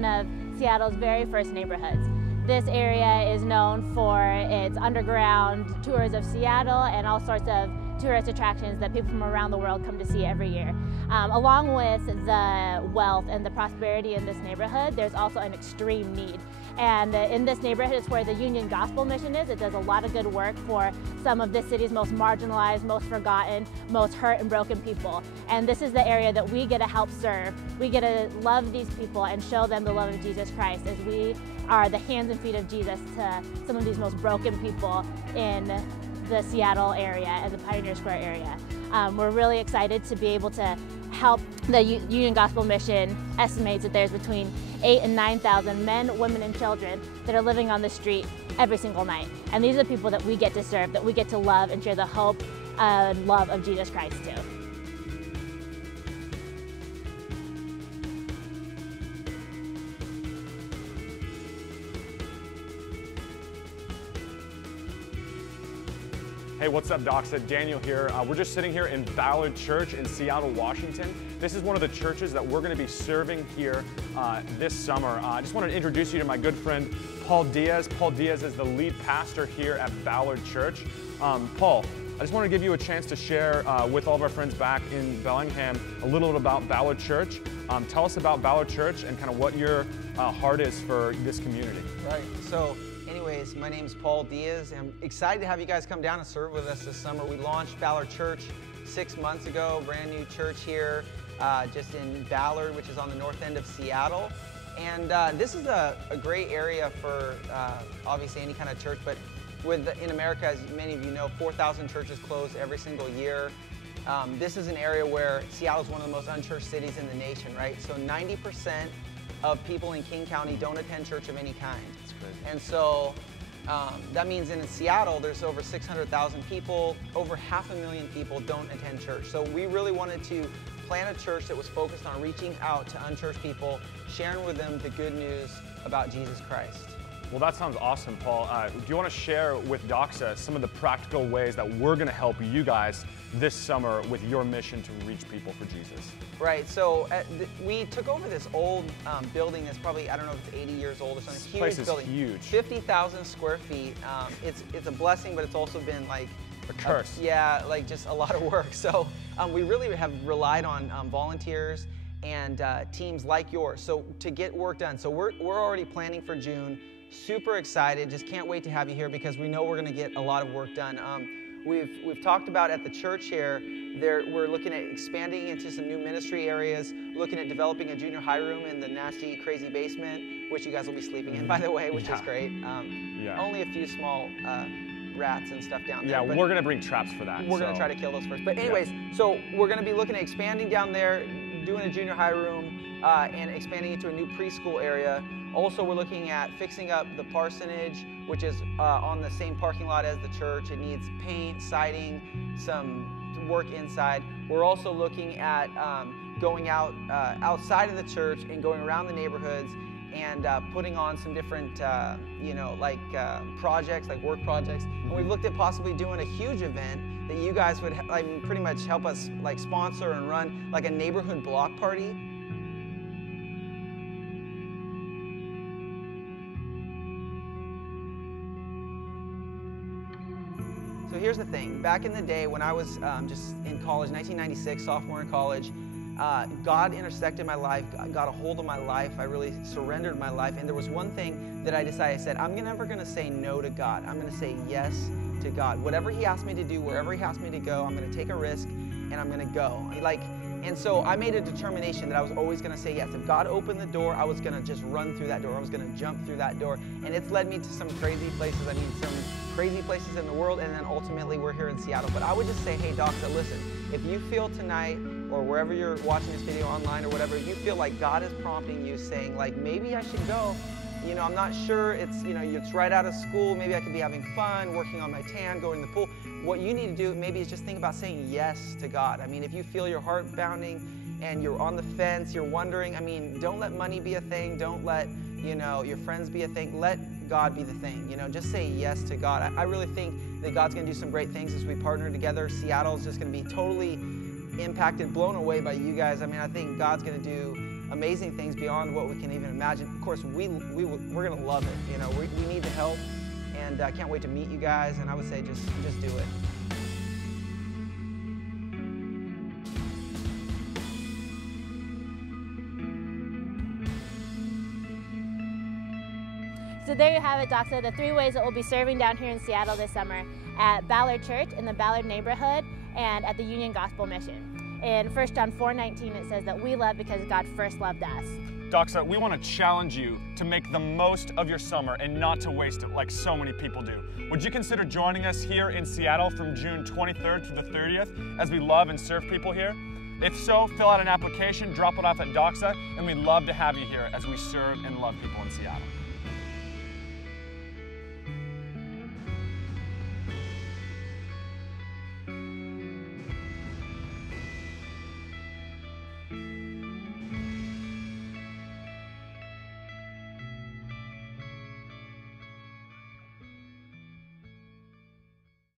one of Seattle's very first neighborhoods. This area is known for its underground tours of Seattle and all sorts of tourist attractions that people from around the world come to see every year. Along with the wealth and the prosperity in this neighborhood, there's also an extreme need. And in this neighborhood is where the Union Gospel Mission is. It does a lot of good work for some of this city's most marginalized, most forgotten, most hurt and broken people. And this is the area that we get to help serve. We get to love these people and show them the love of Jesus Christ as we are the hands and feet of Jesus to some of these most broken people in the Seattle area and the Pioneer Square area. We're really excited to be able to help. The Union Gospel Mission estimates that there's between 8,000 and 9,000 men, women, and children that are living on the street every single night. And these are the people that we get to serve, that we get to love and share the hope and love of Jesus Christ to. Hey, what's up, Doxa? Daniel here. We're just sitting here in Ballard Church in Seattle, Washington. This is one of the churches that we're going to be serving here this summer. I just wanted to introduce you to my good friend, Paul Diaz. Paul Diaz is the lead pastor here at Ballard Church. Paul, I just want to give you a chance to share with all of our friends back in Bellingham a little bit about Ballard Church. Tell us about Ballard Church and kind of what your heart is for this community. Right. So, anyways, my name is Paul Diaz. I'm excited to have you guys come down and serve with us this summer. We launched Ballard Church 6 months ago, brand new church here, just in Ballard, which is on the north end of Seattle. And this is a great area for obviously any kind of church, but in America, as many of you know, 4,000 churches close every single year. This is an area where Seattle is one of the most unchurched cities in the nation, right? So 90% of people in King County don't attend church of any kind. And so that means in Seattle, there's over 600,000 people, over 500,000 people don't attend church. So we really wanted to plant a church that was focused on reaching out to unchurched people, sharing with them the good news about Jesus Christ. Well, that sounds awesome, Paul. Do you want to share with Doxa some of the practical ways that we're going to help you guys this summer with your mission to reach people for Jesus? Right, so we took over this old building that's probably, I don't know if it's 80 years old or something. This place is huge. 50,000 square feet. It's a blessing, but it's also been like a curse. Yeah, like just a lot of work. So we really have relied on volunteers and teams like yours so to get work done. So we're already planning for June. Super excited, just can't wait to have you here because we know we're going to get a lot of work done. We've talked about at the church here, we're looking at expanding into some new ministry areas, looking at developing a junior high room in the nasty, crazy basement, which you guys will be sleeping in, by the way, which is great. Only a few small rats and stuff down there. Yeah, we're going to bring traps for that. We're going to try to kill those first. But anyways, so we're going to be looking at expanding down there, doing a junior high room, and expanding into a new preschool area. Also, we're looking at fixing up the parsonage, which is on the same parking lot as the church. It needs paint, siding, some work inside. We're also looking at going outside of the church and going around the neighborhoods and putting on some different, projects, like work projects. And we've looked at possibly doing a huge event that you guys would pretty much help us sponsor and run, like a neighborhood block party. So here's the thing. Back in the day when I was just in college, 1996, sophomore in college, God intersected my life, got a hold of my life. I really surrendered my life. And there was one thing that I decided. I said, I'm never going to say no to God. I'm going to say yes to God. Whatever He asked me to do, wherever He asked me to go, I'm going to take a risk and I'm going to go. And so I made a determination that I was always going to say yes. If God opened the door, I was going to just run through that door. I was going to jump through that door. And it's led me to some crazy places. Some crazy places in the world. And then ultimately we're here in Seattle. But I would just say, hey, Doxa, listen, if you feel tonight or wherever you're watching this video online or whatever, you feel like God is prompting you saying, maybe I should go. I'm not sure, it's right out of school, maybe I could be having fun, working on my tan, going to the pool. What you need to do maybe is just think about saying yes to God. If you feel your heart bounding and you're on the fence, you're wondering, don't let money be a thing, don't let, your friends be a thing, let God be the thing, just say yes to God. I really think that God's gonna do some great things as we partner together. Seattle's just gonna be totally impacted, blown away by you guys. I think God's gonna do amazing things beyond what we can even imagine. Of course, we're going to love it. You know, we need the help, and I can't wait to meet you guys, and I would say just do it. So there you have it, Doxa, the 3 ways that we'll be serving down here in Seattle this summer at Ballard Church in the Ballard neighborhood and at the Union Gospel Mission. In 1 John 4:19 it says that we love because God first loved us. Doxa, we want to challenge you to make the most of your summer and not to waste it like so many people do. Would you consider joining us here in Seattle from June 23rd to the 30th as we love and serve people here? If so, fill out an application, drop it off at Doxa, and we'd love to have you here as we serve and love people in Seattle.